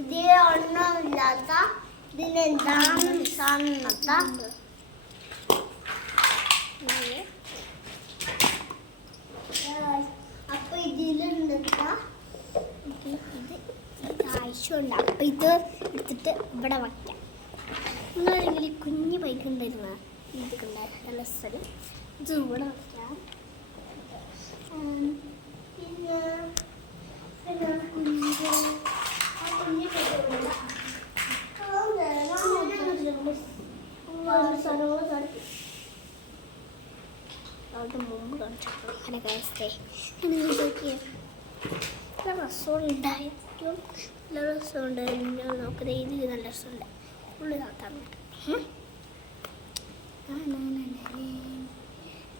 ഇതിൽ ഒന്നുമില്ലാത്ത ഇതിനെന്താണ് അപ്പൊ ഇതിലുണ്ട് ഇത് ആവശ്യമുണ്ട്. അപ്പൊ ഇത് എടുത്തിട്ട് ഇവിടെ വയ്ക്കാം. നിങ്ങളെങ്കിൽ കുഞ്ഞ് ബൈക്ക് ഉണ്ടായിരുന്ന ഇതൊക്കെ ഉണ്ടായിരുന്ന ലെസ്സന് ഇത് ഇവിടെ വയ്ക്കാം. പിന്നെ മുമ്പ് കാണിച്ചിട്ടുള്ള നല്ല രസമുണ്ടായിരിക്കും. നല്ല രസമുണ്ട്. നോക്കുന്നത് ഇത് നല്ല രസമുണ്ട്. ഉള്ളി നോക്കാൻ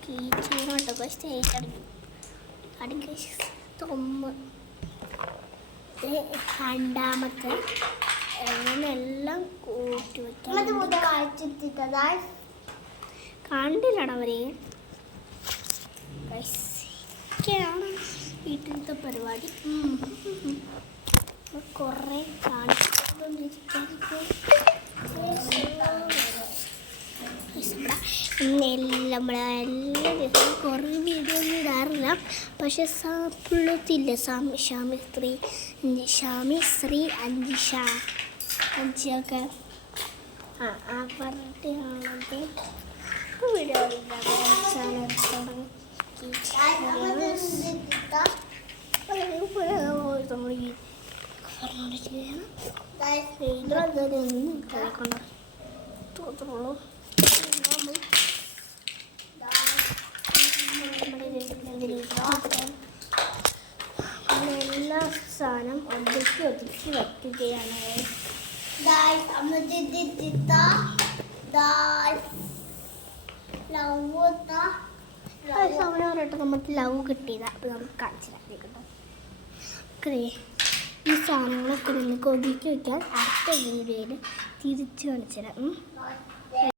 കീച്ചോട്ടോ സ്റ്റേറ്റ് അടിക്കും തൊമ്പ് രണ്ടാമത്തെ അങ്ങനെല്ലാം കൂട്ടി വയ്ക്കാം. കണ്ടില്ലട അവരെ ഒക്കെയാണ് വീട്ടിലത്തെ പരിപാടി. കുറേ നമ്മളെല്ലാ ദിവസവും കുറേ വീഡിയോ ഒന്നും ഇടാറില്ല. പക്ഷെ പുള്ളത്തില്ല ഷാമിശ്രീ അഞ്ചിയൊക്കെ പറഞ്ഞിട്ട് ആണത് വീഡിയോ ചാനൽ തുടങ്ങി. എല്ലാ സാധനം ഒതുക്കി വയ്ക്കുകയാണ്. നമുക്ക് ലവ് കിട്ടിയത് അപ്പം നമുക്ക് കാണിച്ചിട്ടാ. ഈ സാധനങ്ങളൊക്കെ നിങ്ങൾക്ക് ഒതുക്കി വയ്ക്കാൻ അടുത്ത വീഡിയോയിൽ തിരിച്ചു കാണിച്ചു തരാം.